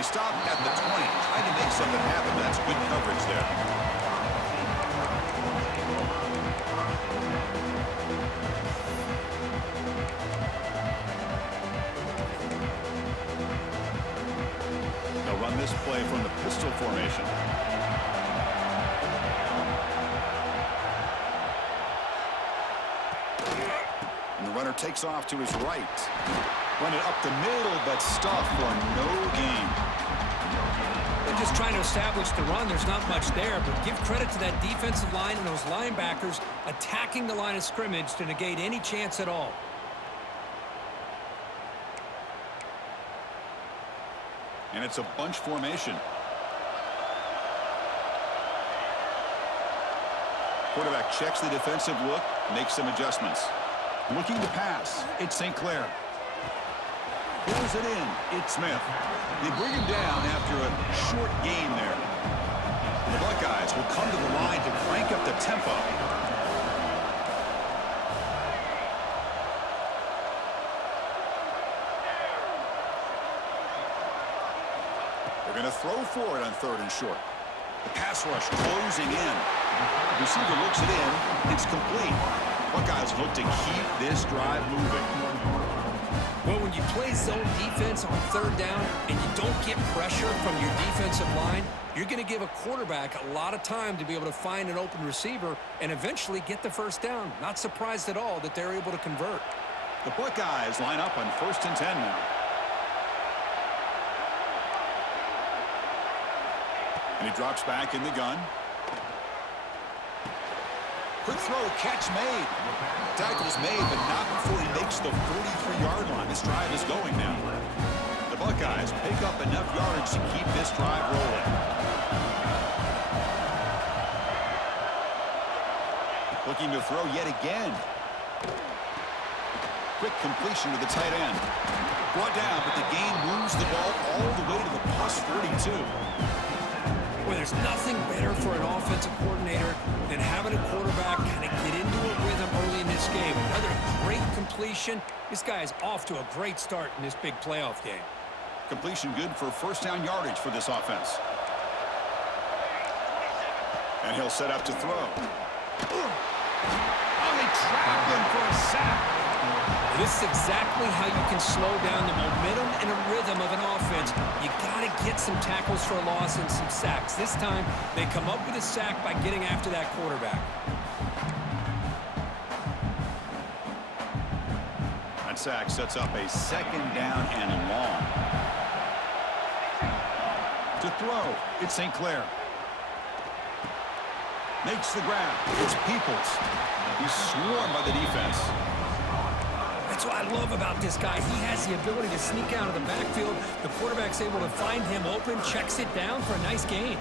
He stopped at the 20, trying to make something happen. That's good coverage there. They'll run this play from the pistol formation. And the runner takes off to his right. Run it up the middle, but stuff for no gain. They're just trying to establish the run. There's not much there, but give credit to that defensive line and those linebackers attacking the line of scrimmage to negate any chance at all. And it's a bunch formation. Quarterback checks the defensive look, makes some adjustments. Looking to pass, it's St. Clair. Pulls it in, it's Smith. They bring him down after a short gain there. The Buckeyes will come to the line to crank up the tempo. They're going to throw for it on 3rd and short. The pass rush closing in. Receiver looks it in. It's complete. Buckeyes look to keep this drive moving. Well, when you play zone defense on 3rd down and you don't get pressure from your defensive line, you're going to give a quarterback a lot of time to be able to find an open receiver and eventually get the 1st down. Not surprised at all that they're able to convert. The Buckeyes line up on 1st and 10 now. And he drops back in the gun. Quick throw, catch made. Tackle's made, but not before he makes the 43-yard line. This drive is going now. The Buckeyes pick up enough yardage to keep this drive rolling. Looking to throw yet again. Quick completion to the tight end. Brought down, but the gain moves the ball all the way to the plus 42. Well, there's nothing better for an offensive coordinator than having a quarterback kind of get into a rhythm early in this game. Another great completion. This guy is off to a great start in this big playoff game. Completion good for 1st down yardage for this offense. And he'll set up to throw. Oh, they trap him for a sack. This is exactly how you can slow down the momentum and a rhythm of an offense. You got to get some tackles for a loss and some sacks. This time, they come up with a sack by getting after that quarterback. That sack sets up a 2nd down and long. To throw, it's St. Clair. Makes the grab. It's Peoples. He's swarmed by the defense. That's what I love about this guy. He has the ability to sneak out of the backfield. The quarterback's able to find him open, checks it down for a nice gain.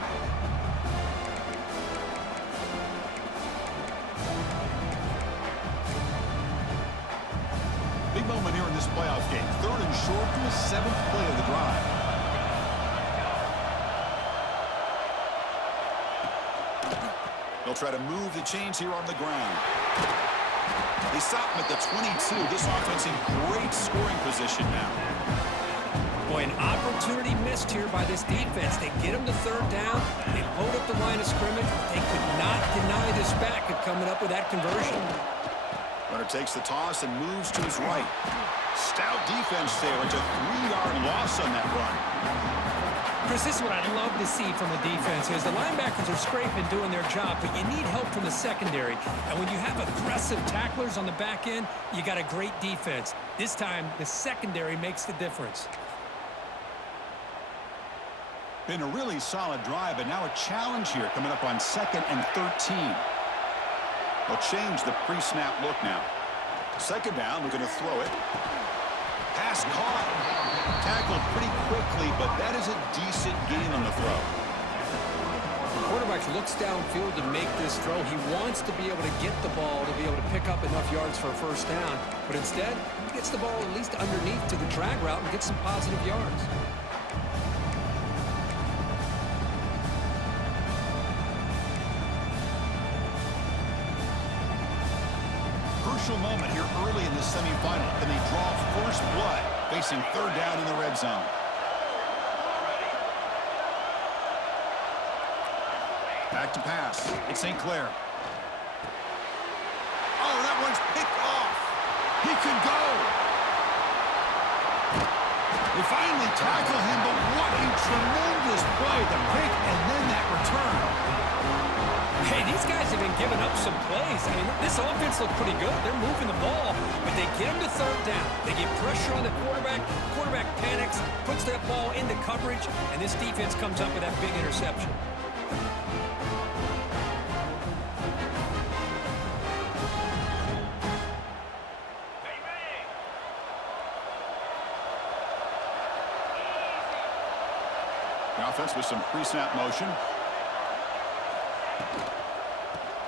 Big moment here in this playoff game. 3rd and short in the 7th play of the drive. They'll try to move the chains here on the ground. They stop him at the 22. This offense in great scoring position now. Boy, an opportunity missed here by this defense. They get him to 3rd down. They load up the line of scrimmage. They could not deny this back at coming up with that conversion. Runner takes the toss and moves to his right. Stout defense there. It's a 3-yard loss on that run. Chris, this is what I love to see from the defense is the linebackers are scraping, doing their job, but you need help from the secondary. And when you have aggressive tacklers on the back end, you got a great defense. This time, the secondary makes the difference. Been a really solid drive, but now a challenge here coming up on 2nd and 13. They'll change the pre-snap look now. 2nd down, we're going to throw it. Pass caught. Tackled pretty quickly, but that is a decent gain on the throw. The quarterback looks downfield to make this throw. He wants to be able to get the ball to be able to pick up enough yards for a 1st down, but instead, he gets the ball at least underneath to the drag route and gets some positive yards. Crucial moment here early in the semifinal. Can they draw first blood facing 3rd down in the red zone? Back to pass. It's St. Clair. Oh, that one's picked off. He could go. They finally tackle him, but what a tremendous play. The pick and then that return. Hey, these guys have been giving up some plays. I mean, this offense looked pretty good. They're moving the ball, but they get them to third down. They get pressure on the quarterback. Quarterback panics, puts that ball into coverage, and this defense comes up with that big interception. The offense with some pre-snap motion.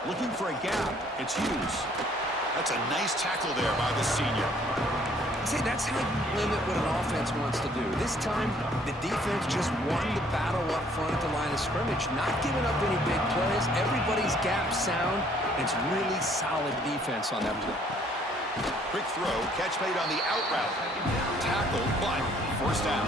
Looking for a gap. It's Hughes. That's a nice tackle there by the senior. See, that's how you limit what an offense wants to do. This time, the defense just won the battle up front at the line of scrimmage, not giving up any big plays. Everybody's gap sound. It's really solid defense on that play. Quick throw. Catch made on the out route. Tackled, but first down.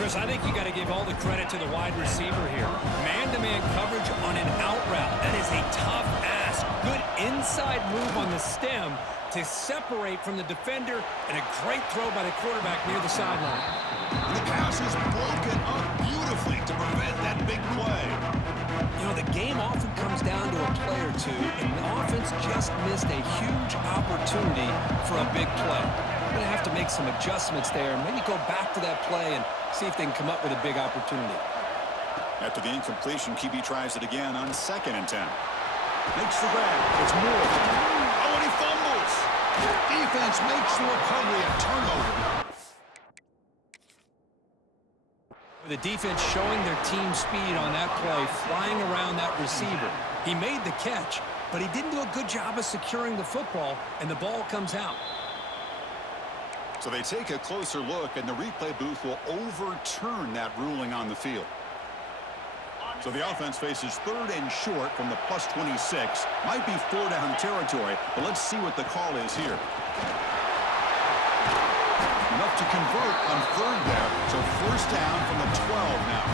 Chris, I think you got to give all the credit to the wide receiver here. Man-to-man coverage on an out route. That is a tough ask. Good inside move on the stem to separate from the defender, and a great throw by the quarterback near the sideline. The pass is broken up beautifully to prevent that big play. You know, the game often comes down to a play or two, and the offense just missed a huge opportunity for a big play. They're going to have to make some adjustments there, and maybe go back to that play and see if they can come up with a big opportunity. After the incompletion, QB tries it again on 2nd and 10. Makes the grab. It's Moore. Oh, and he fumbles. Defense makes the recovery, a turnover. The defense showing their team speed on that play, flying around that receiver. He made the catch, but he didn't do a good job of securing the football, and the ball comes out. So they take a closer look, and the replay booth will overturn that ruling on the field. So the offense faces 3rd and short from the +26. Might be 4-down territory, but let's see what the call is here. Enough to convert on 3rd there, so first down from the 12 now.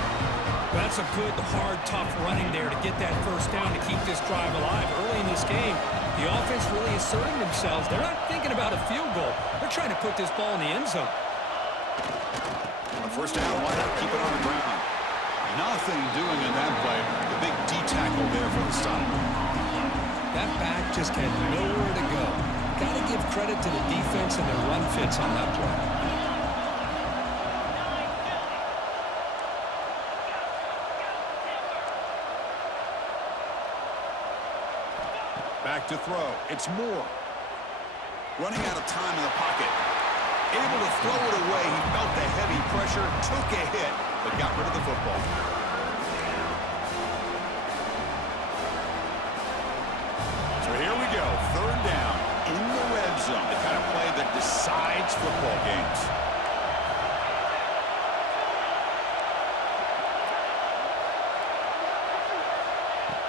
That's a good, hard, tough running there to get that first down to keep this drive alive. Early in this game, the offense really asserting themselves. They're not thinking about a field goal. They're trying to put this ball in the end zone. On first down, why not keep it on the ground? Nothing doing in that play. The big D tackle there for the stop. That back just had nowhere to go. Got to give credit to the defense and their run fits on that play. Back to throw. It's Moore. Running out of time in the pocket. Able to throw it away. He felt the heavy pressure, took a hit, but got rid of the football. So here we go. 3rd down in the red zone. The kind of play that decides football games.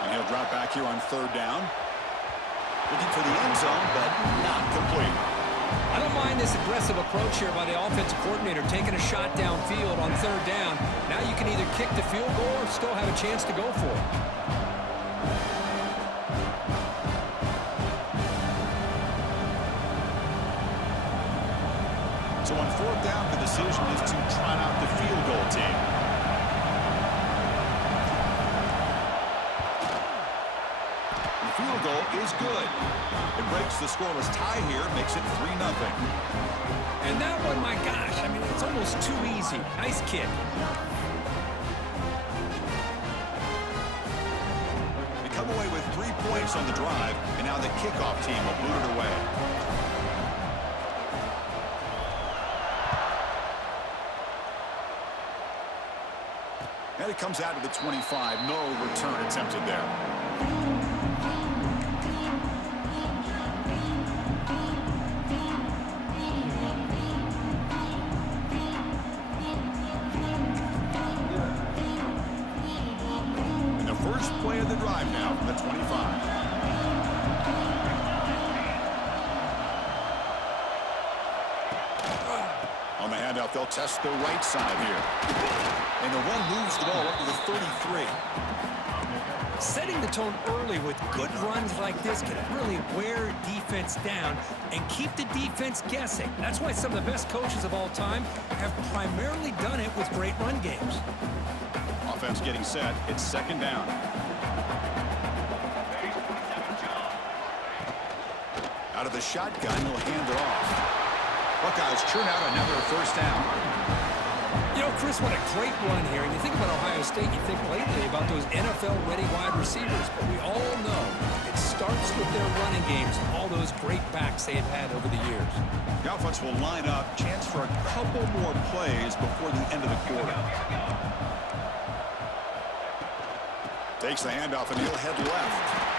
And he'll drop back here on 3rd down. Looking for the end zone, but not complete. I don't mind this aggressive approach here by the offensive coordinator, taking a shot downfield on 3rd down. Now you can either kick the field goal or still have a chance to go for it. So on 4th down, the decision is to trot out the field goal team. The field goal is good. It breaks the scoreless tie here, makes it 3-0. And that one, my gosh, I mean, it's almost too easy. Nice kick. They come away with 3 points on the drive, and now the kickoff team will boot it away. And it comes out to the 25. No return attempted there. And the first play of the drive now from the 25. On the handoff, they'll test the right side here. And the run moves the ball up to the 33. Setting the tone early with good runs like this can really wear defense down and keep the defense guessing. That's why some of the best coaches of all time have primarily done it with great run games. Offense getting set. It's second down. Out of the shotgun, he'll hand it off. Buckeyes churn out another first down. You know, Chris, what a great run here. And you think about Ohio State, you think lately about those NFL-ready wide receivers. But we all know it starts with their running games, all those great backs they have had over the years. The offense will line up. Chance for a couple more plays before the end of the quarter. Takes the handoff, and he'll head left.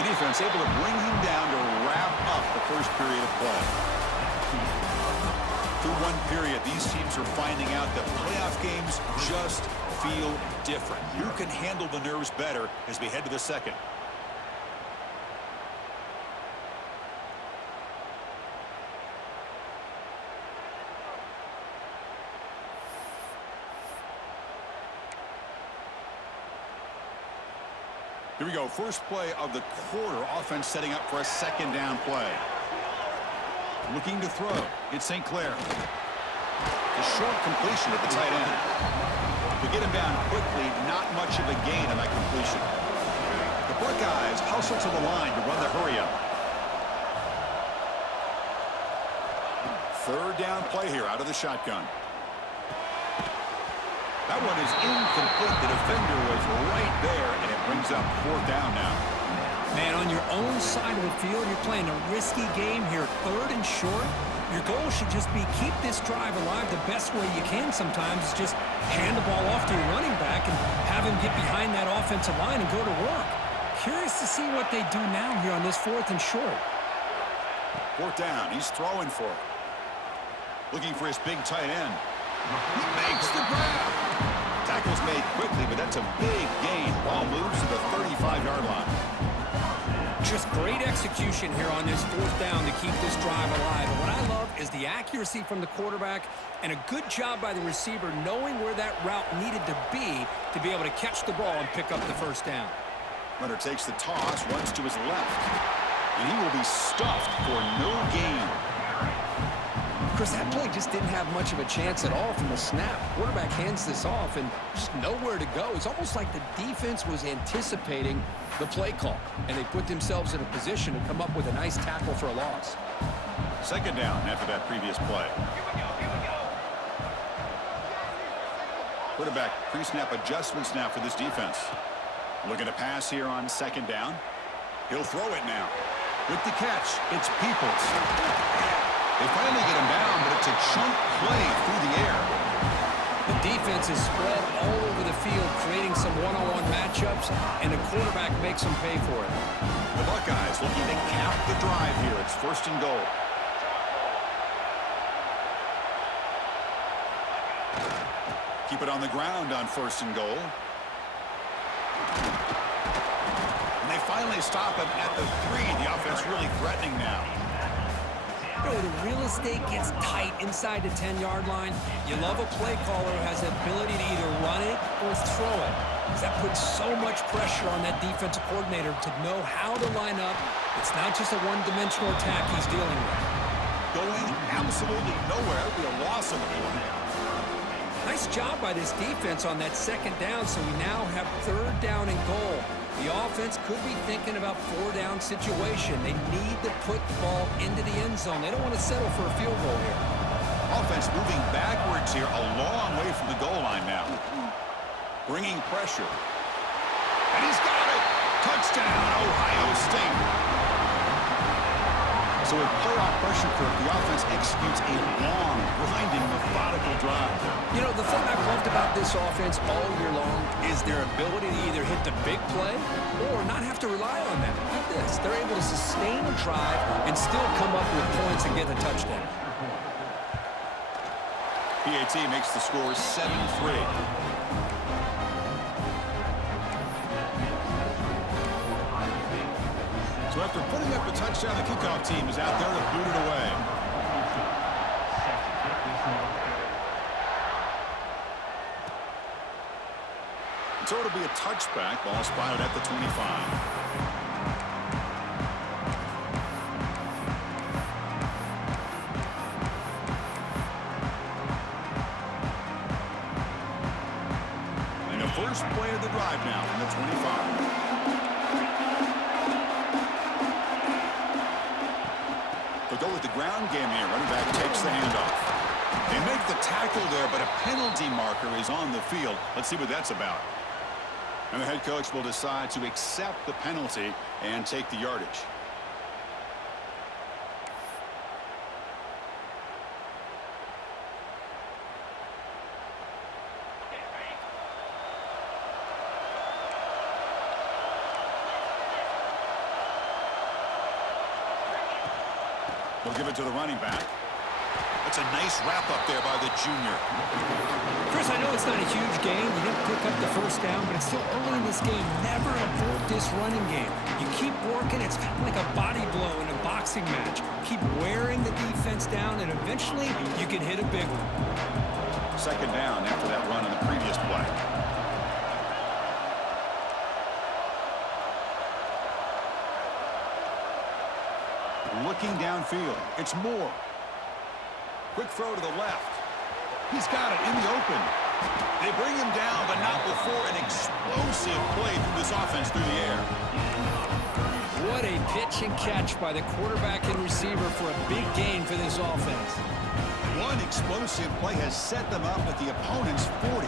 The defense able to bring him down to wrap up the first period of play. Through one period, these teams are finding out that playoff games just feel different. Who can handle the nerves better as we head to the second? Here we go. First play of the quarter. Offense setting up for a second down play. Looking to throw. It's St. Clair. A short completion at the tight end. To get him down quickly, not much of a gain on that completion. The Buckeyes hustle to the line to run the hurry-up. Third down play here out of the shotgun. That one is incomplete. The defender was right there, and it brings up fourth down now. Man, on your own side of the field, you're playing a risky game here. Third and short. Your goal should just be keep this drive alive the best way you can sometimes. Is just hand the ball off to your running back and have him get behind that offensive line and go to work. Curious to see what they do now here on this fourth and short. Fourth down. He's throwing for it. Looking for his big tight end. He makes the grab. Tackle's made quickly, but that's a big gain. Ball moves to the 35-yard line. Just great execution here on this fourth down to keep this drive alive. And what I love is the accuracy from the quarterback and a good job by the receiver knowing where that route needed to be able to catch the ball and pick up the first down. Runner takes the toss, runs to his left, and he will be stuffed for no gain. Chris, that play just didn't have much of a chance at all from the snap. Quarterback hands this off and just nowhere to go. It's almost like the defense was anticipating the play call, and they put themselves in a position to come up with a nice tackle for a loss. Second down after that previous play. Quarterback pre-snap adjustments now for this defense. Looking to pass here on second down. He'll throw it now. With the catch, it's Peoples. They finally get him down, but it's a chunk play through the air. The defense is spread all over the field, creating some one-on-one matchups, and the quarterback makes them pay for it. The Buckeyes looking to cap the drive here. It's first and goal. Keep it on the ground on first and goal. And they finally stop him at the 3. The offense really threatening now. You know, the real estate gets tight inside the 10-yard line. You love a play caller who has the ability to either run it or throw it, because that puts so much pressure on that defensive coordinator to know how to line up. It's not just a one-dimensional attack he's dealing with. Going absolutely nowhere. It'll be a loss of the play. Nice job by this defense on that second down, so we now have third down and goal. The offense could be thinking about four-down situation. They need to put the ball into the end zone. They don't want to settle for a field goal here. Offense moving backwards here, a long way from the goal line now. Bringing pressure. And he's got it! Touchdown, Ohio State! So with playoff pressure curve, the offense executes a long, grinding, methodical drive. You know, the thing I've loved about this offense all year long is their ability to either hit the big play or not have to rely on that. Like this, they're able to sustain a drive and still come up with points and get a touchdown. PAT makes the score 7-3. So after putting up a touchdown, the kickoff team is out there to boot it away. So it'll be a touchback. Ball spotted at the 25. First play of the drive now from the 25. They'll go with the ground game here. Running back takes the handoff. They make the tackle there, but a penalty marker is on the field. Let's see what that's about. And the head coach will decide to accept the penalty and take the yardage. They'll give it to the running back. That's a nice wrap up there by the junior. Chris, I know it's not a huge gain. You didn't pick up the first down, but it's still early in this game. Never abort this running game. You keep working. It's kind of like a body blow in a boxing match. Keep wearing the defense down, and eventually you can hit a big one. Second down after that run on the previous play. Looking downfield. It's Moore. Quick throw to the left. He's got it in the open. They bring him down, but not before an explosive play through this offense through the air. What a pitch and catch by the quarterback and receiver for a big gain for this offense. One explosive play has set them up at the opponent's 40.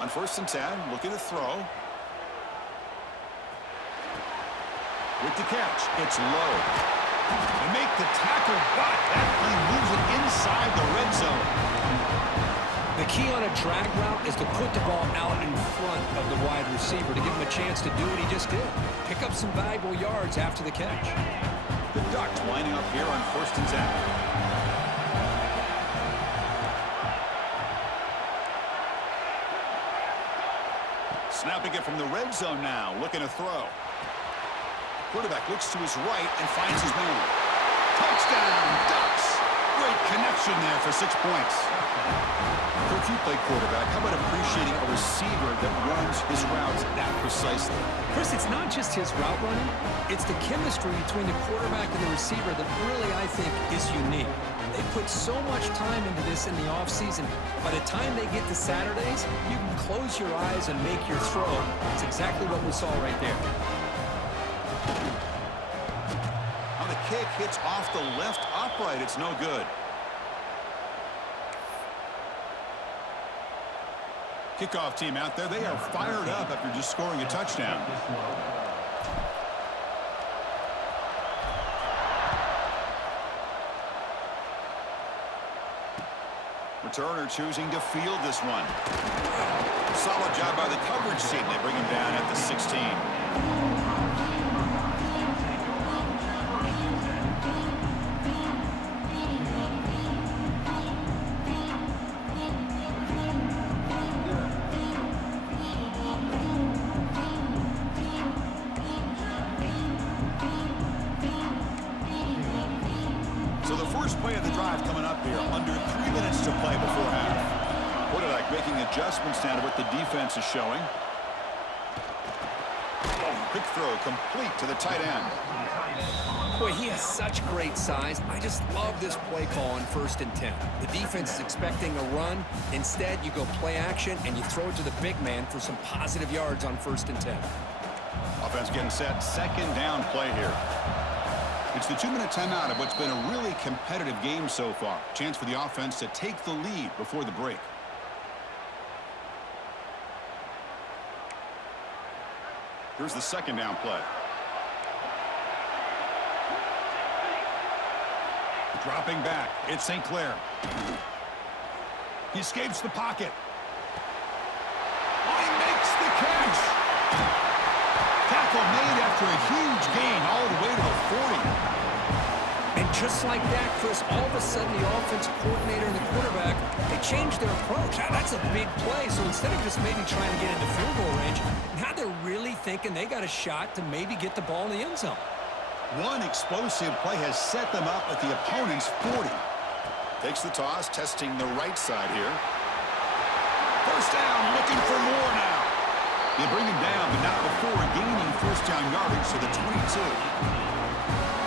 On 1st and 10, looking to throw. With the catch, it's low. They make the tackle, but that play moves it inside the red zone. The key on a drag route is to put the ball out in front of the wide receiver to give him a chance to do what he just did. Pick up some valuable yards after the catch. The Ducks lining up here on 1st and 10. Snapping it from the red zone now, looking to throw. Quarterback looks to his right and finds his man. Touchdown, Ducks! Great connection there for 6 points. Coach, you play quarterback. How about appreciating a receiver that runs his routes that precisely? Chris, it's not just his route running. It's the chemistry between the quarterback and the receiver that really, I think, is unique. They put so much time into this in the offseason. By the time they get to Saturdays, you can close your eyes and make your throw. It's exactly what we saw right there. On the kick, hits off the left upright. It's no good. Kickoff team out there. They are fired up after just scoring a touchdown. Returner choosing to field this one. Solid job by the coverage team. They bring him down at the 16. Adjustments down to what the defense is showing. Quick throw complete to the tight end. Boy, he has such great size. I just love this play call on 1st and 10. The defense is expecting a run. Instead, you go play action and you throw it to the big man for some positive yards on 1st and 10. Offense getting set. Second down play here. It's the 2-minute timeout of what's been a really competitive game so far. Chance for the offense to take the lead before the break. Here's the second down play. Dropping back. It's St. Clair. He escapes the pocket. Oh, he makes the catch. Tackle made after a huge gain all the way to the 40. And just like that, Chris, all of a sudden the offensive coordinator and the quarterback, they changed their approach. Now, that's a big play, so instead of just maybe trying to get into field goal range, now they're really thinking they got a shot to maybe get the ball in the end zone. One explosive play has set them up at the opponent's 40. Takes the toss, testing the right side here. First down, looking for more now. They bring him down, but not before gaining first down yardage to the 22.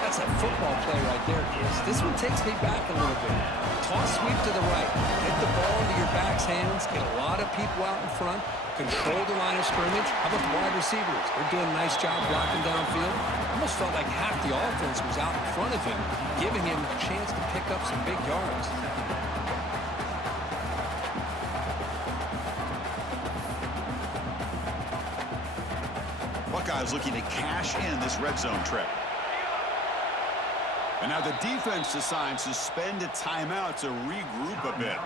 That's a football play right there, Chris. This one takes me back a little bit. Toss sweep to the right. Get the ball into your back's hands. Get a lot of people out in front. Control the line of scrimmage. How about the wide receivers? They're doing a nice job blocking downfield. Almost felt like half the offense was out in front of him, giving him a chance to pick up some big yards. Buckeyes looking to cash in this red zone trip. And now the defense decides to spend a timeout to regroup a bit.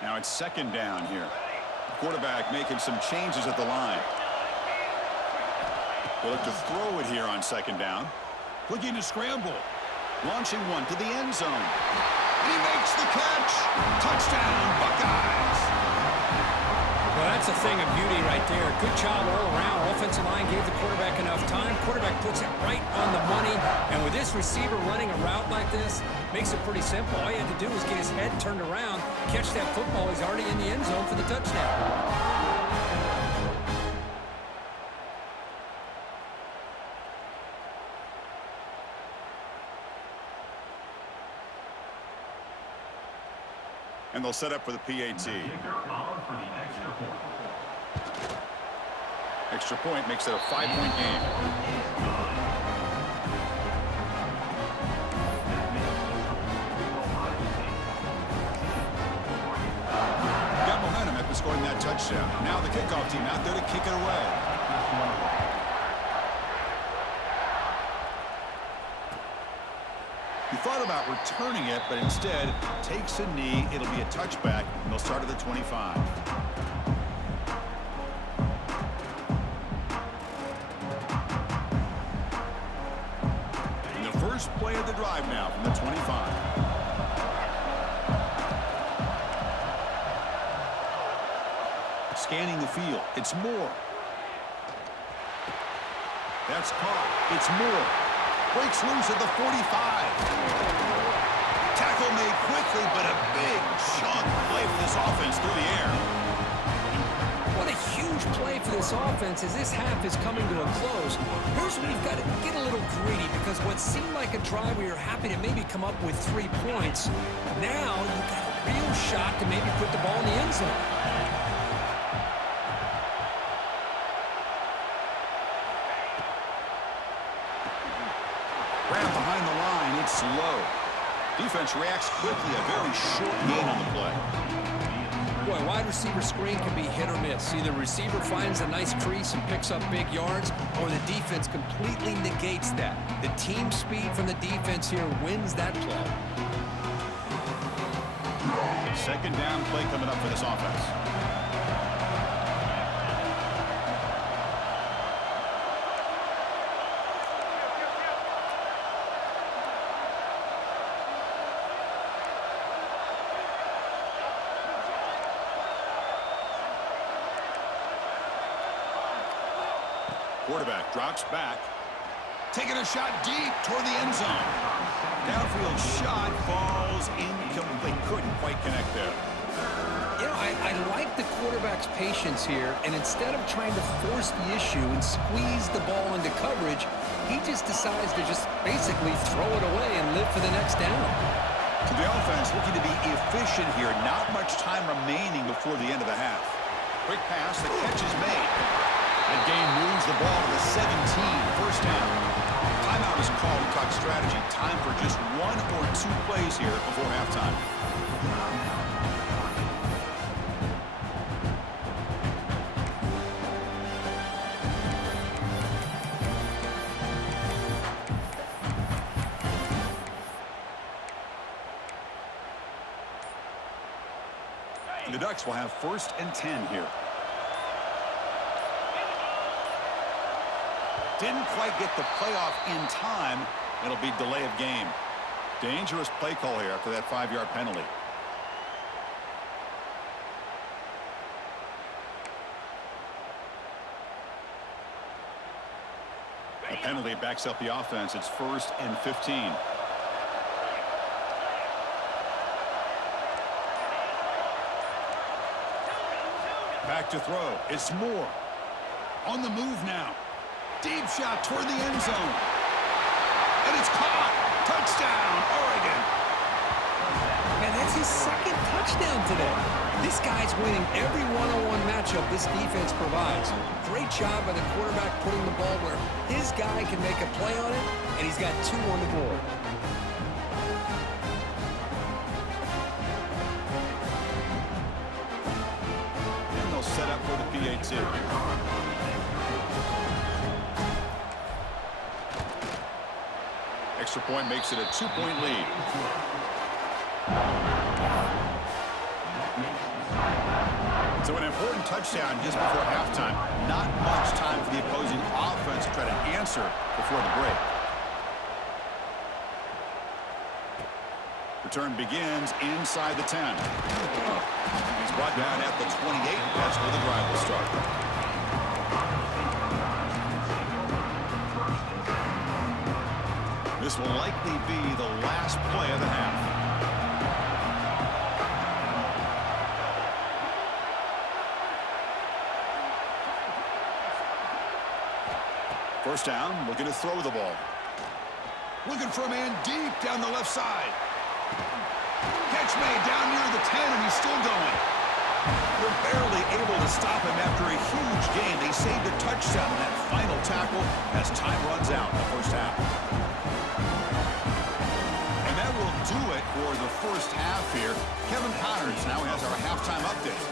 Now it's second down here. Quarterback making some changes at the line. We'll look to throw it here on second down. Looking to scramble. Launching one to the end zone. And he makes the catch. Touchdown, Buckeyes. Well, that's a thing of beauty right there. Good job all around. Offensive line gave the quarterback enough time. Quarterback puts it right on the money. And with this receiver running a route like this, makes it pretty simple. All you had to do was get his head turned around, catch that football. He's already in the end zone for the touchdown. And they'll set up for the PAT. Extra point makes it a 5-point game. Got momentum after scoring that touchdown. Now the kickoff team out there to kick it away. He thought about returning it, but instead takes a knee. It'll be a touchback, and they'll start at the 25. And the first play of the drive now from the 25. Scanning the field. It's Moore. That's caught. It's Moore. Breaks loose at the 45. Tackle made quickly, but a big chunk play for this offense through the air. What a huge play for this offense as this half is coming to a close. Here's where you've got to get a little greedy because what seemed like a drive where you're happy to maybe come up with 3 points, now you've got a real shot to maybe put the ball in the end zone. Grab behind the line, it's low. Defense reacts quickly, a very short gain on the play. Boy, wide receiver screen can be hit or miss. Either receiver finds a nice crease and picks up big yards, or the defense completely negates that. The team speed from the defense here wins that play. Second down play coming up for this offense. Quarterback drops back. Taking a shot deep toward the end zone. Downfield shot falls incomplete. Couldn't quite connect there. You know, I like the quarterback's patience here, and instead of trying to force the issue and squeeze the ball into coverage, he just decides to just basically throw it away and live for the next down. So the offense looking to be efficient here. Not much time remaining before the end of the half. Quick pass, the catch is made. That game moves the ball to the 17, first down. Timeout is called to talk strategy. Time for just 1 or 2 plays here before halftime. The Ducks will have 1st and 10 here. Didn't quite get the playoff in time, It'll be delay of game. Dangerous play call here after that 5-yard penalty. A penalty backs up the offense. It's 1st and 15. Back to throw. It's Moore. On the move now. Deep shot toward the end zone. And it's caught. Touchdown, Oregon. Man, that's his 2nd touchdown today. This guy's winning every one-on-one matchup this defense provides. Great job by the quarterback putting the ball where his guy can make a play on it, and he's got 2 on the board. And they'll set up for the PAT. Extra point makes it a 2-point lead. So an important touchdown just before halftime. Not much time for the opposing offense to try to answer before the break. Return begins inside the 10. He's brought down at the 28. That's where the drive will start. This will likely be the last play of the half. First down, looking to throw the ball. Looking for a man deep down the left side. Catch made down near the 10, and he's still going. They're barely able to stop him after a huge gain. They saved a touchdown in that final tackle as time runs out in the first half. And that will do it for the first half here. Kevin Connors now has our halftime update.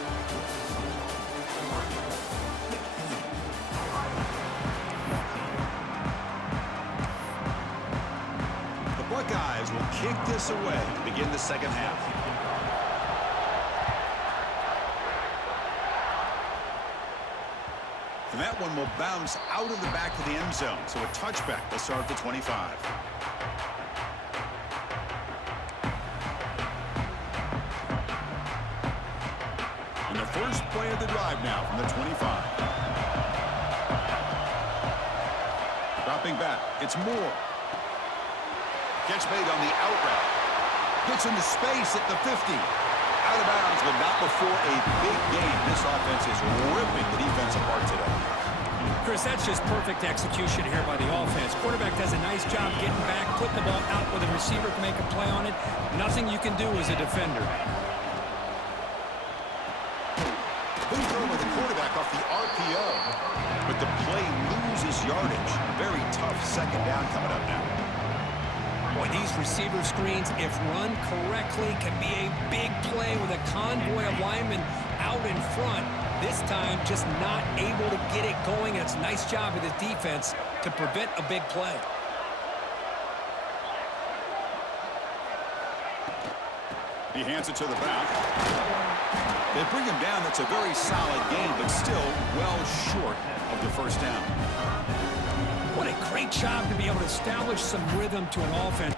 Buckeyes will kick this away to begin the second half. And that one will bounce out of the back of the end zone, so a touchback will start at the 25. And the first play of the drive now from the 25. Dropping back, it's Moore. Catch made on the out route. Gets into space at the 50. Out of bounds, but not before a big game. This offense is ripping the defense apart today. Chris, that's just perfect execution here by the offense. Quarterback does a nice job getting back, putting the ball out where the receiver can make a play on it. Nothing you can do as a defender. Good throw with the quarterback off the RPO. But the play loses yardage. Very tough second down coming up now. Boy, these receiver screens, if run correctly, can be a big play with a convoy of linemen out in front. This time, just not able to get it going. It's a nice job of the defense to prevent a big play. He hands it to the back. They bring him down. That's a very solid game, but still well short of the first down. What a great job to be able to establish some rhythm to an offense.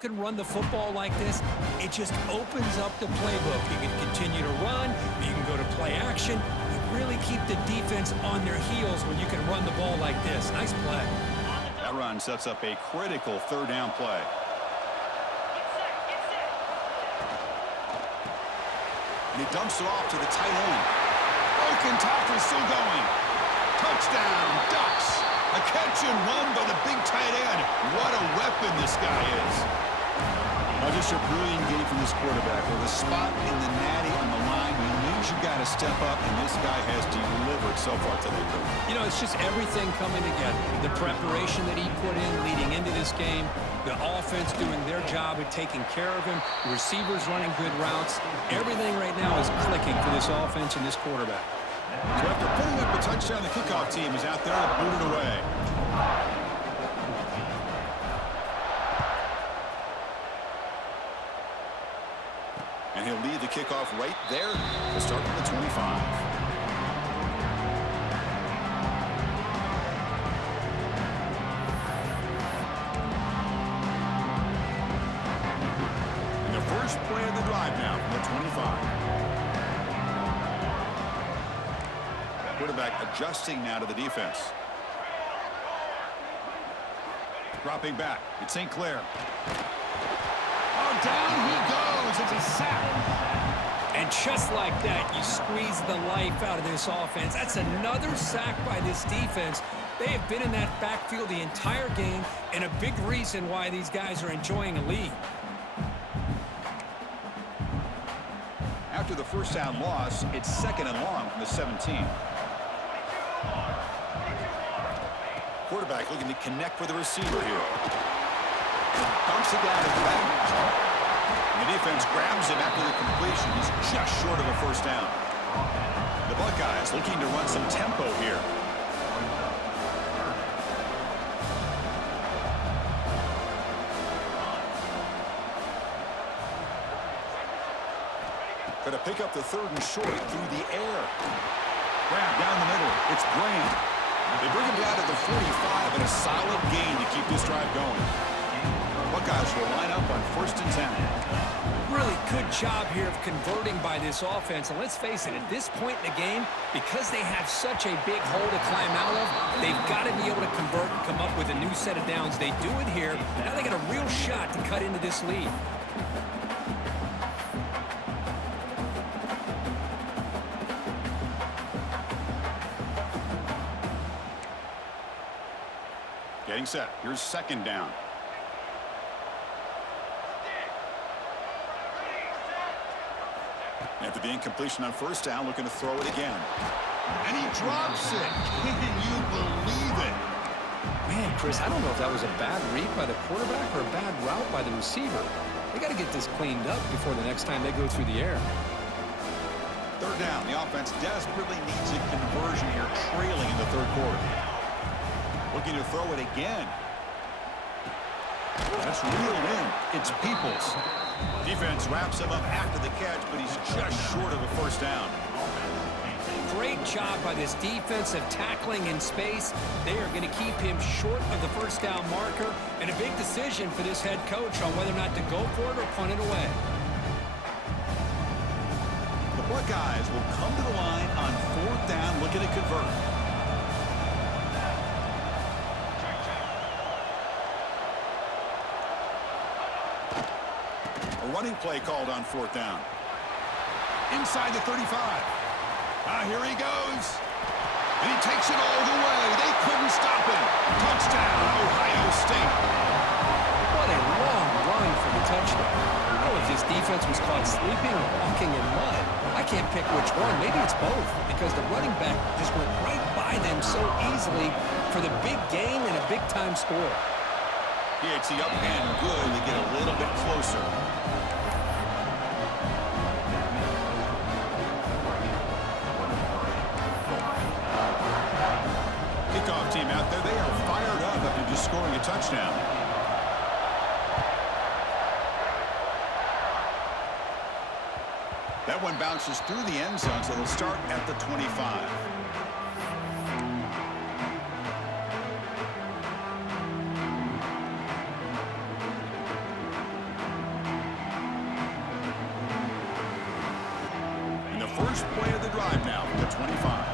Can run the football like this, it just opens up the playbook. You can continue to run, you can go to play action. You really keep the defense on their heels when you can run the ball like this. Nice play. That run sets up a critical third down play. And he dumps it off to the tight end. Broken tackle still going. Touchdown, Ducks. A catch and run by the big tight end. What a weapon this guy is. Just a brilliant game from this quarterback. With a spot in the natty on the line, he knows you got to step up, and this guy has delivered so far today. You know, it's just everything coming together. The preparation that he put in leading into this game, the offense doing their job of taking care of him, receivers running good routes. Everything right now is clicking for this offense and this quarterback. So after putting up a touchdown, the kickoff team is out there to boot it away. And he'll lead the kickoff right there to start from the 25. First play of the drive now from the 25. Quarterback adjusting now to the defense. Dropping back. It's St. Clair. Oh, down he goes. It's a sack. And just like that, you squeeze the life out of this offense. That's another sack by this defense. They have been in that backfield the entire game, and a big reason why these guys are enjoying a lead. After the first down loss, it's second and long from the 17. Quarterback looking to connect with the receiver here. Dumps it down and back. The defense grabs him after the completion. He's just short of a first down. The Buckeyes looking to run some tempo here. Going to pick up the third and short through the air. Grab down the middle. It's Graham. They bring him down to the 45 and a solid gain to keep this drive going. Buckeyes will line up on 1st and 10. Really good job here of converting by this offense. And let's face it, at this point in the game, because they have such a big hole to climb out of, they've got to be able to convert and come up with a new set of downs. They do it here. Now they got a real shot to cut into this lead. Getting set. Here's second down. After the incompletion on first down, looking to throw it again. And he drops it. Can you believe it? Man, Chris, I don't know if that was a bad read by the quarterback or a bad route by the receiver. They got to get this cleaned up before the next time they go through the air. Third down. The offense desperately needs a conversion here, trailing in the third quarter. Looking to throw it again. That's reeled in. It's Peoples. Defense wraps him up after the catch, but he's just short of a first down. Great job by this defensive tackling in space. They are going to keep him short of the first down marker, and a big decision for this head coach on whether or not to go for it or punt it away. The Buckeyes will come to the line on 4th down, looking to convert. A running play called on 4th down. Inside the 35. Here he goes. And he takes it all the way. They couldn't stop him. Touchdown, Ohio State. What a long run for the touchdown. I don't know if this defense was caught sleeping or walking in mud. I can't pick which one. Maybe it's both, because the running back just went right by them so easily for the big gain and a big-time score. He hits the up and good to get a little bit closer. Kickoff team out there. They are fired up after just scoring a touchdown. That one bounces through the end zone, so they'll start at the 25. And the first play of the drive now from the 25.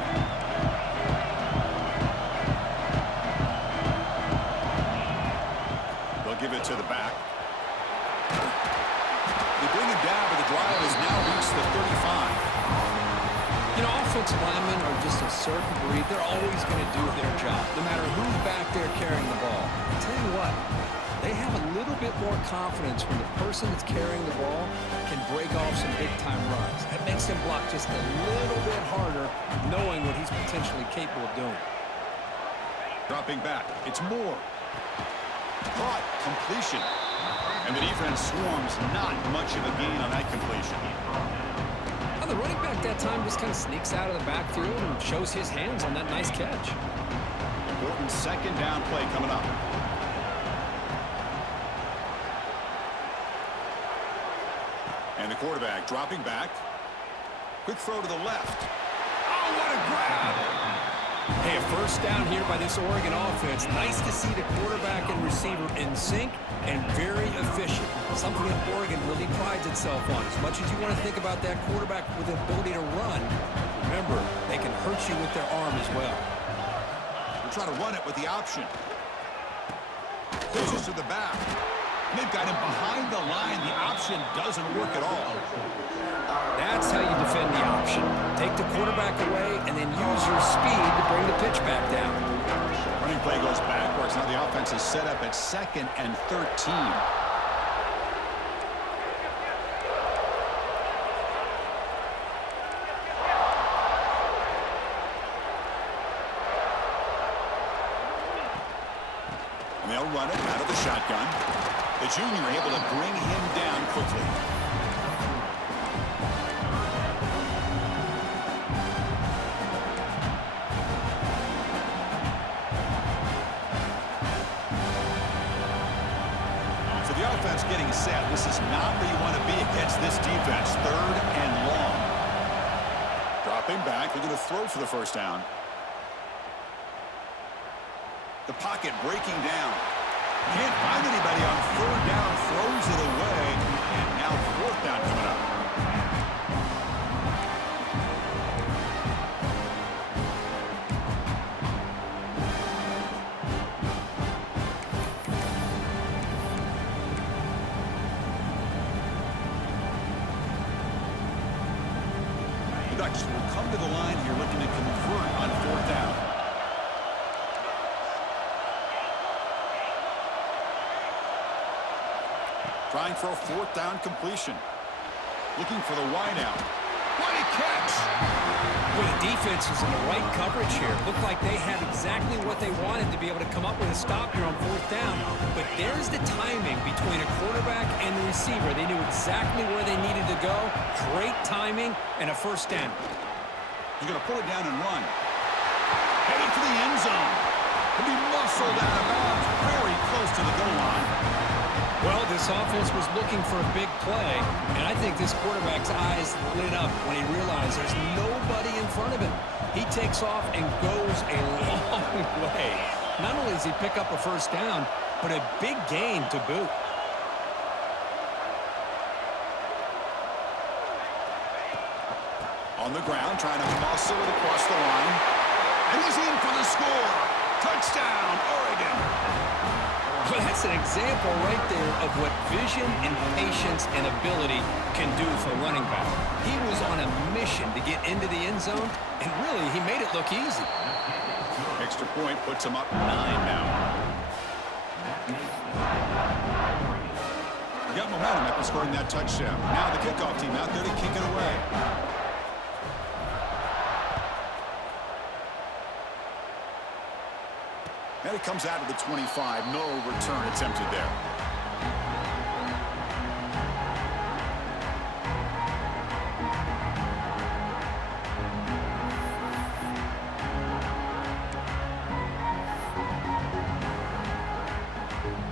Give it to the back. They bring him down, but the drive has now reached the 35. You know, offensive linemen are just a certain breed. They're always going to do their job, no matter who's back there carrying the ball. I tell you what, they have a little bit more confidence when the person that's carrying the ball can break off some big-time runs. That makes them block just a little bit harder, knowing what he's potentially capable of doing. Dropping back. It's Moore. Caught. Completion. And the defense swarms. Not much of a gain on that completion. I the running back that time just kind of sneaks out of the backfield and shows his hands on that nice catch. Important second down play coming up. And the quarterback dropping back. Quick throw to the left. Oh, what a grab! Hey, a first down here by this Oregon offense. Nice to see the quarterback and receiver in sync and very efficient. Something that Oregon really prides itself on. As much as you want to think about that quarterback with the ability to run, remember, they can hurt you with their arm as well. We're trying to run it with the option. Pitches to the back. They've got him behind the line. The option doesn't work at all. That's how you defend the option. Take the quarterback away and then use your speed to bring the pitch back down. Running play goes backwards. Now the offense is set up at 2nd and 13. And they'll run it out of the shotgun. The junior able to bring him down quickly. So the offense getting set. This is not where you want to be against this defense. 3rd and long. Dropping back. They're going to throw for the first down. The pocket breaking down. Can't find anybody on 3rd down, throws it away, and now 4th down coming up. The Ducks will come to the line here looking to convert on 4th down. Trying for a 4th down completion. Looking for the wide out. What a catch! Well, the defense was in the right coverage here. Looked like they had exactly what they wanted to be able to come up with a stop here on 4th down. But there's the timing between a quarterback and the receiver. They knew exactly where they needed to go. Great timing and a first down. He's going to pull it down and run. Headed for the end zone. He'll be muscled out of bounds very close to the goal line. Well, this offense was looking for a big play, and I think this quarterback's eyes lit up when he realized there's nobody in front of him. He takes off and goes a long way. Not only does he pick up a first down, but a big gain to boot. On the ground, trying to muscle it across the line. And he's in for the score. Touchdown, Oregon. Well, that's an example right there of what vision and patience and ability can do for running back. He was on a mission to get into the end zone, and really, he made it look easy. Extra point puts him up 9 now. We got momentum after scoring that touchdown. Now the kickoff team out there to kick it away. And it comes out of the 25. No return attempted there.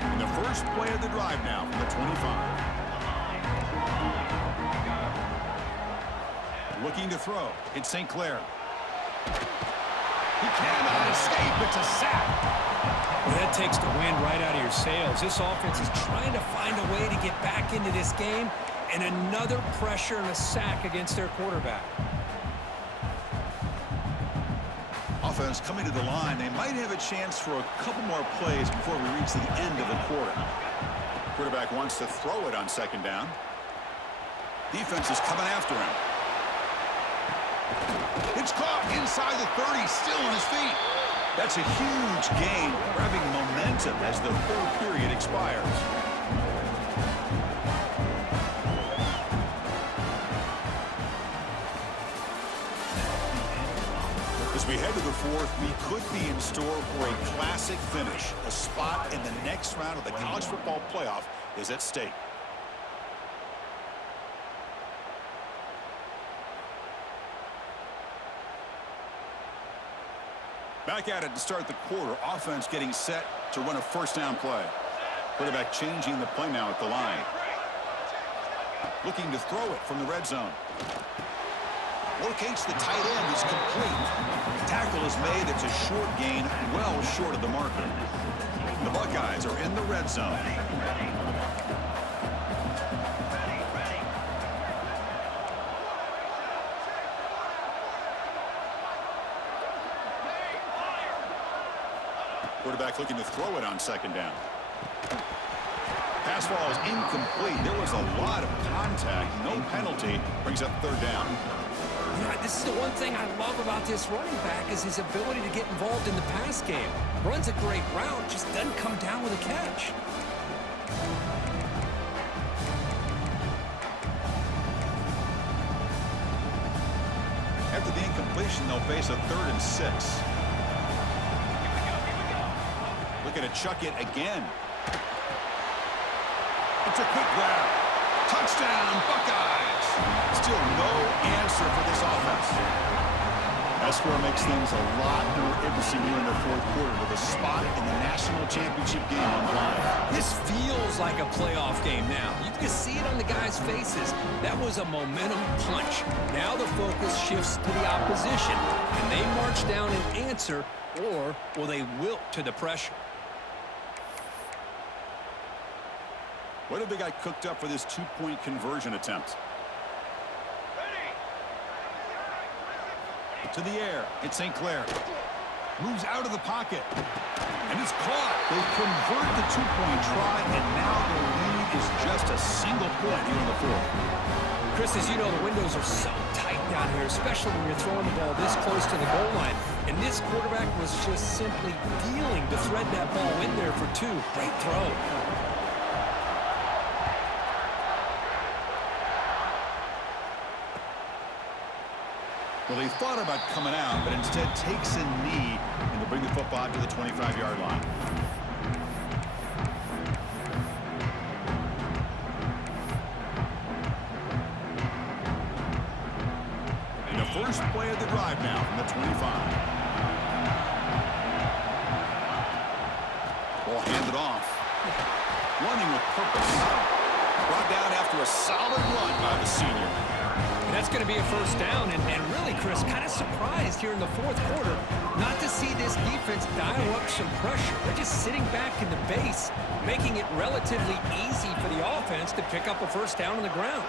And the first play of the drive now from the 25. Looking to throw. It's St. Clair. He cannot escape. It's a sack. Well, that takes the wind right out of your sails. This offense is trying to find a way to get back into this game, and another pressure and a sack against their quarterback. Offense coming to the line. They might have a chance for a couple more plays before we reach the end of the quarter. Quarterback wants to throw it on 2nd down. Defense is coming after him. It's caught inside the 30, still on his feet. That's a huge gain, grabbing momentum as the 3rd period expires. As we head to the 4th, we could be in store for a classic finish. A spot in the next round of the college football playoff is at stake. Back at it to start the quarter. Offense getting set to run a first down play. Quarterback changing the play now at the line. Looking to throw it from the red zone. Locates the tight end. It's complete. Tackle is made. It's a short gain, well short of the marker. The Buckeyes are in the red zone. Quarterback looking to throw it on second down. Pass ball is incomplete. There was a lot of contact. No penalty. Brings up third down. This is the one thing I love about this running back is his ability to get involved in the pass game. Runs a great route, just doesn't come down with a catch. After the incompletion, they'll face a 3rd and 6. Looking to chuck it again. It's a quick grab. Touchdown, Buckeyes. Still no answer for this offense. That score makes things a lot more interesting here in the fourth quarter with a spot in the national championship game on the line. This feels like a playoff game now. You can see it on the guys' faces. That was a momentum punch. Now the focus shifts to the opposition. Can they march down and answer, or will they wilt to the pressure? What have they got cooked up for this 2-point conversion attempt? To the air. It's St. Clair. Moves out of the pocket. And it's caught. They convert the 2-point try, and now the lead is just a single point here in the fourth. Chris, as you know, the windows are so tight down here, especially when you're throwing the ball this close to the goal line. And this quarterback was just simply dealing to thread that ball in there for 2. Great throw. Well, they thought about coming out, but instead takes a knee and to bring the football to the 25-yard line. And the first play of the drive now from the 25. Ball handed off. Running with purpose. Brought down after a solid run by the senior. And that's going to be a first down, and really, Chris, kind of surprised here in the fourth quarter not to see this defense dial up some pressure. They're just sitting back in the base, making it relatively easy for the offense to pick up a first down on the ground.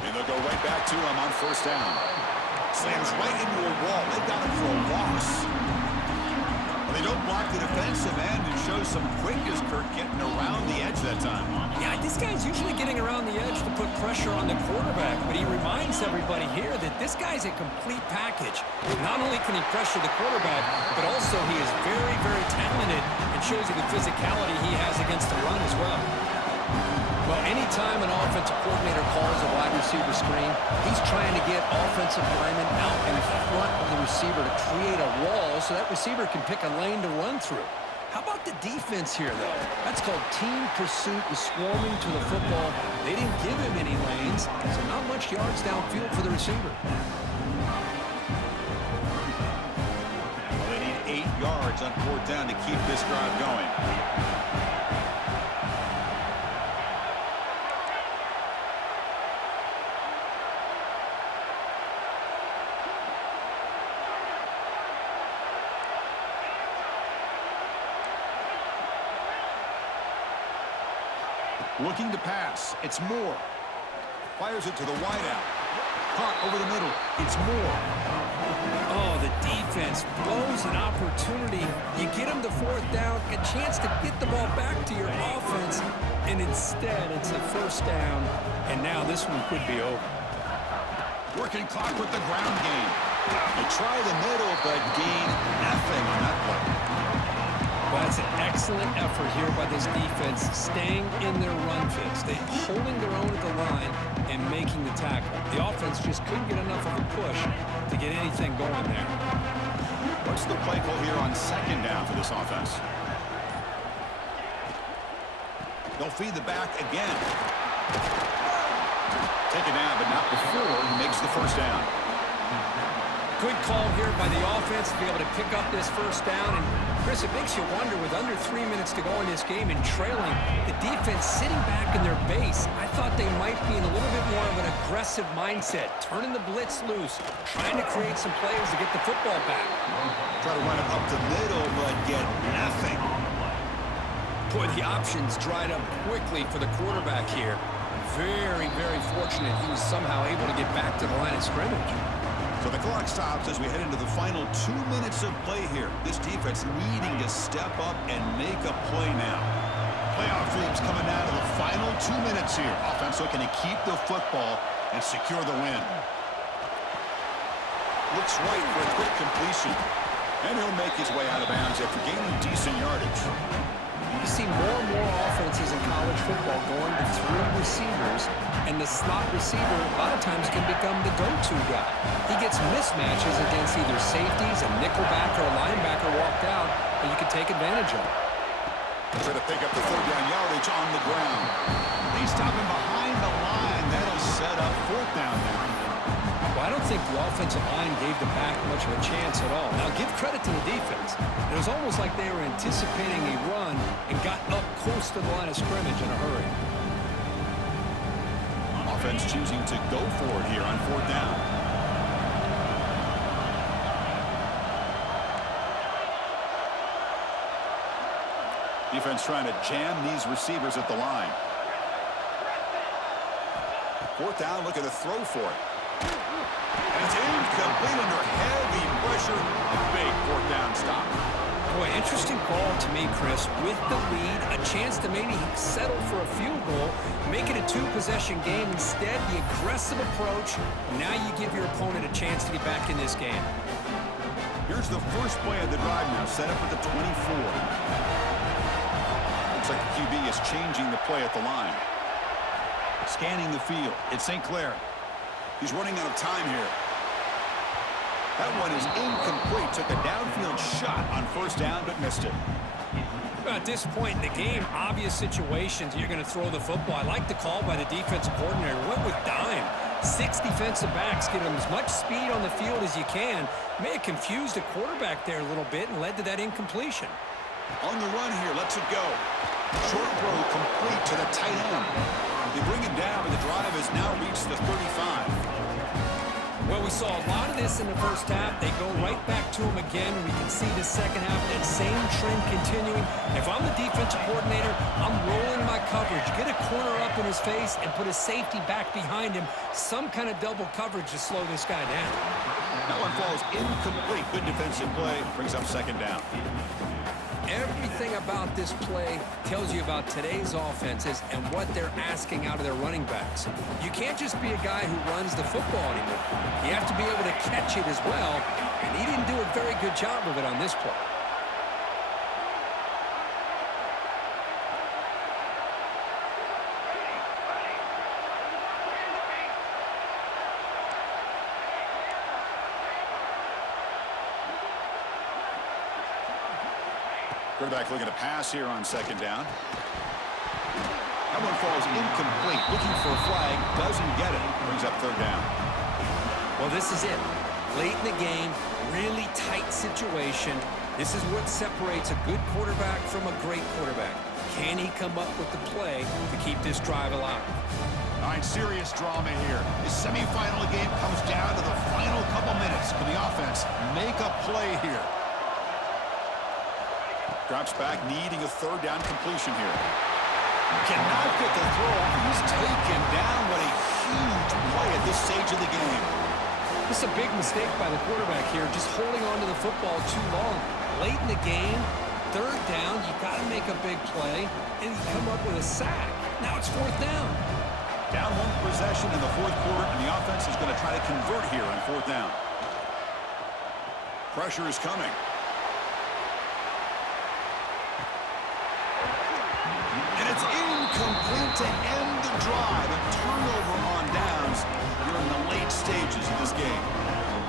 And they'll go right back to him on first down. Slams right into a wall. They got him for a loss. They don't block the defensive end and show some quickness, Kirk, getting around the edge that time. Yeah, this guy's usually getting around the edge to put pressure on the quarterback, but he reminds everybody here that this guy's a complete package. Not only can he pressure the quarterback, but also he is very, very talented and shows you the physicality he has against the run as well. Well, anytime an offensive coordinator calls a wide receiver screen, he's trying to get offensive linemen out in front of the receiver to create a wall so that receiver can pick a lane to run through. How about the defense here, though? That's called team pursuit and swarming to the football. They didn't give him any lanes, so not much yards downfield for the receiver. Well, they need 8 yards on 4th down to keep this drive going. Looking to pass. It's Moore. Fires it to the wideout. Caught over the middle. It's Moore. Oh, the defense blows an opportunity. You get them to 4th down, a chance to get the ball back to your offense, and instead it's a first down, and now this one could be over. Working clock with the ground game. They try the middle, but gain nothing on that play. Well, that's an excellent effort here by this defense, staying in their run fits. They're holding their own at the line and making the tackle. The offense just couldn't get enough of a push to get anything going there. What's the play call here on second down for this offense? They'll feed the back again. Take it down, but not before he makes the first down. Good call here by the offense to be able to pick up this first down. And, Chris, it makes you wonder, with under 3 minutes to go in this game and trailing, the defense sitting back in their base. I thought they might be in a little bit more of an aggressive mindset, turning the blitz loose, trying to create some plays to get the football back. Try to run it up the middle, but get nothing. Boy, the options dried up quickly for the quarterback here. Very, very fortunate he was somehow able to get back to the line of scrimmage. So the clock stops as we head into the final 2 minutes of play here. This defense needing to step up and make a play now. Playoff dreams coming down to the final 2 minutes here. Offense looking to keep the football and secure the win. Looks right for a quick completion. And he'll make his way out of bounds after gaining decent yardage. You see more and more offenses in college football going to 3 receivers, and the slot receiver a lot of times can become the go-to guy. He gets mismatches against either safeties, a nickelback, or a linebacker walked out, and you can take advantage of it. Try to pick up the third down yardage on the ground. They stop him behind the line. That'll set up fourth down now. Well, I don't think the offensive line gave the back much of a chance at all. Now, give credit to the defense. It was almost like they were anticipating a run and got up close to the line of scrimmage in a hurry. Offense choosing to go for it here on fourth down. Defense trying to jam these receivers at the line. Fourth down, looking to throw for it. And it's incomplete under heavy pressure. A big fourth down stop. Boy, interesting call to me, Chris. With the lead, a chance to maybe settle for a field goal, make it a 2-possession game. Instead, the aggressive approach. Now you give your opponent a chance to get back in this game. Here's the first play of the drive now, set up at the 24. Looks like the QB is changing the play at the line. Scanning the field. It's St. Clair. He's running out of time here. That one is incomplete. Took a downfield shot on first down, but missed it. At this point in the game, obvious situations, you're going to throw the football. I like the call by the defensive coordinator. Went with dime. 6 defensive backs, get them as much speed on the field as you can. May have confused the quarterback there a little bit and led to that incompletion. On the run here, lets it go. Short throw complete to the tight end. They bring him down, but the drive has now reached the 35. Well, we saw a lot of this in the first half. They go right back to him again. We can see the second half, that same trend continuing. If I'm the defensive coordinator, I'm rolling my coverage. Get a corner up in his face and put a safety back behind him. Some kind of double coverage to slow this guy down. That one falls incomplete. Good defensive play. Brings up second down. Everything about this play tells you about today's offenses and what they're asking out of their running backs. You can't just be a guy who runs the football anymore. You have to be able to catch it as well, and he didn't do a very good job of it on this play. Quarterback looking to pass here on second down. That one falls incomplete. Looking for a flag. Doesn't get it. Brings up third down. Well, this is it. Late in the game, really tight situation. This is what separates a good quarterback from a great quarterback. Can he come up with the play to keep this drive alive? All right, serious drama here. The semifinal game comes down to the final couple minutes. Can the offense make a play here? Drops back, needing a third down completion here. Cannot get the throw. He's taken down. What a huge play at this stage of the game. This is a big mistake by the quarterback here, just holding on to the football too long. Late in the game, third down, you got to make a big play, and you come up with a sack. Now it's fourth down. Down one possession in the fourth quarter, and the offense is going to try to convert here on fourth down. Pressure is coming. And it's incomplete to end the drive. A turnover on downs here in the late stages of this game.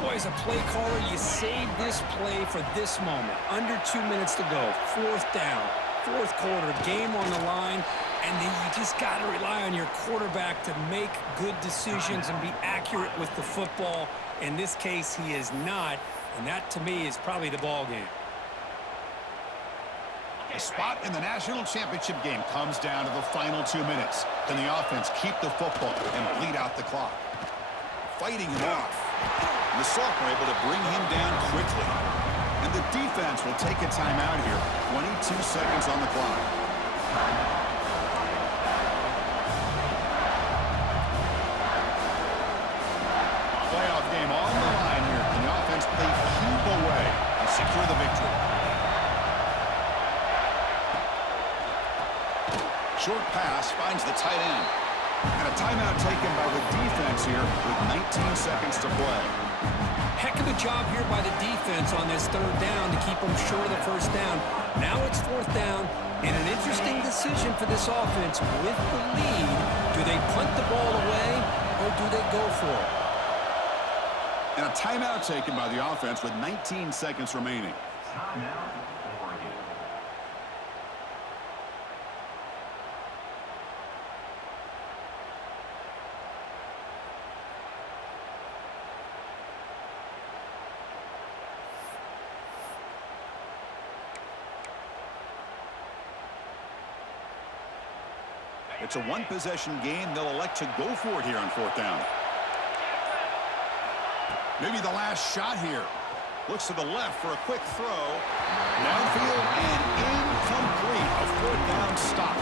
Boy, as a play caller, you save this play for this moment. Under 2 minutes to go. Fourth down. Fourth quarter. Game on the line. And then you just got to rely on your quarterback to make good decisions and be accurate with the football. In this case, he is not, and that, to me, is probably the ball game. The spot in the national championship game comes down to the final 2 minutes. Can the offense keep the football and bleed out the clock? Fighting him off. And the sophomore able to bring him down quickly. And the defense will take a timeout here. 22 seconds on the clock. Playoff game on the line here. Can the offense play keep away and secure the victory? Short pass finds the tight end. And a timeout taken by the defense here with 19 seconds to play. Heck of a job here by the defense on this third down to keep them short of the first down. Now it's fourth down, and an interesting decision for this offense with the lead. Do they punt the ball away, or do they go for it? And a timeout taken by the offense with 19 seconds remaining. It's a one-possession game. They'll elect to go for it here on fourth down. Maybe the last shot here. Looks to the left for a quick throw. Downfield and incomplete. A fourth down stop.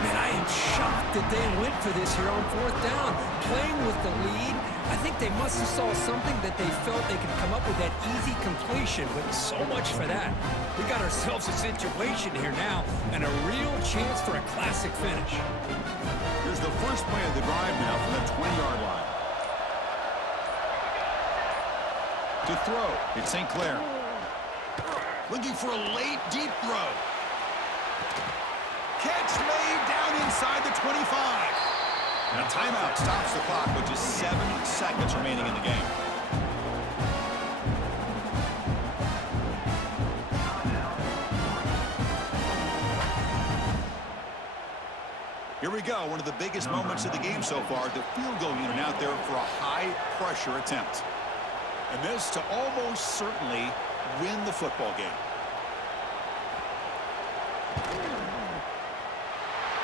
Man, I am shocked that they went for this here on fourth down. Playing with the lead, I think they must have saw something that they felt they could come up with that easy completion, but so much for that. We got ourselves a situation here now and a real chance for a classic finish. Here's the first play of the drive now from the 20-yard line. To throw, it's St. Clair. Looking for a late, deep throw. Catch made down inside the 25. And a timeout stops the clock with just 7 seconds remaining in the game. Here we go, one of the biggest moments of the game so far. The field goal unit out there for a high-pressure attempt. And this to almost certainly win the football game.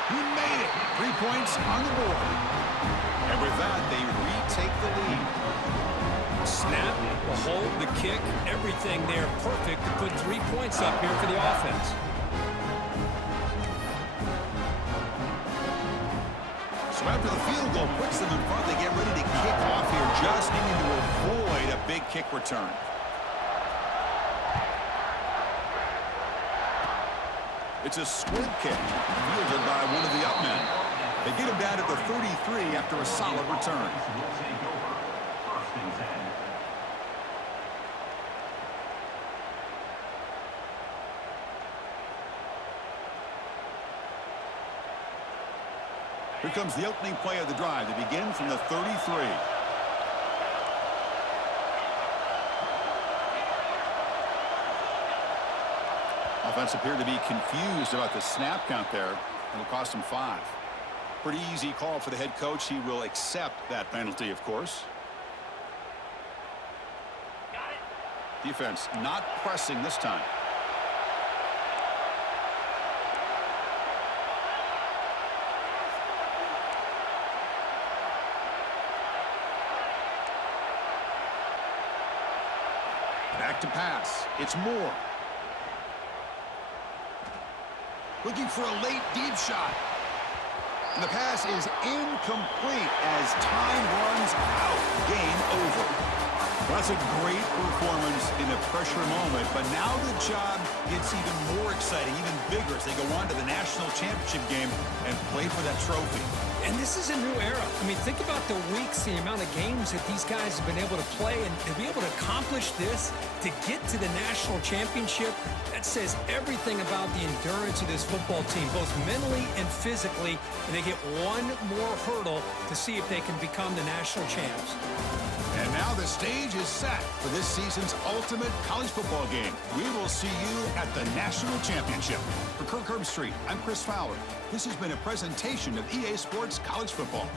He made it. 3 points on the board. And with that, they retake the lead. Snap, the hold, the kick, everything there perfect to put 3 points up here for the offense. So after the field goal puts them in front, they get ready to kick off here, just needing to avoid a big kick return. It's a squib kick, fielded by one of the up men. They get him down at the 33 after a solid return. Here comes the opening play of the drive. They begin from the 33. Offense appeared to be confused about the snap count there. It'll cost him 5. Pretty easy call for the head coach. He will accept that penalty, of course. Defense not pressing this time. Back to pass. It's Moore. Looking for a late deep shot. And the pass is incomplete as time runs out. Game over. Well, that's a great performance in a pressure moment, but now the job gets even more exciting, even bigger as they go on to the national championship game and play for that trophy. And this is a new era. I mean, think about the weeks, the amount of games that these guys have been able to play, and to be able to accomplish this, to get to the national championship, that says everything about the endurance of this football team, both mentally and physically, and they get one more hurdle to see if they can become the national champs. And now the stage is set for this season's ultimate college football game. We will see you at the National Championship. For Kirk Herbstreit, I'm Chris Fowler. This has been a presentation of EA Sports College Football.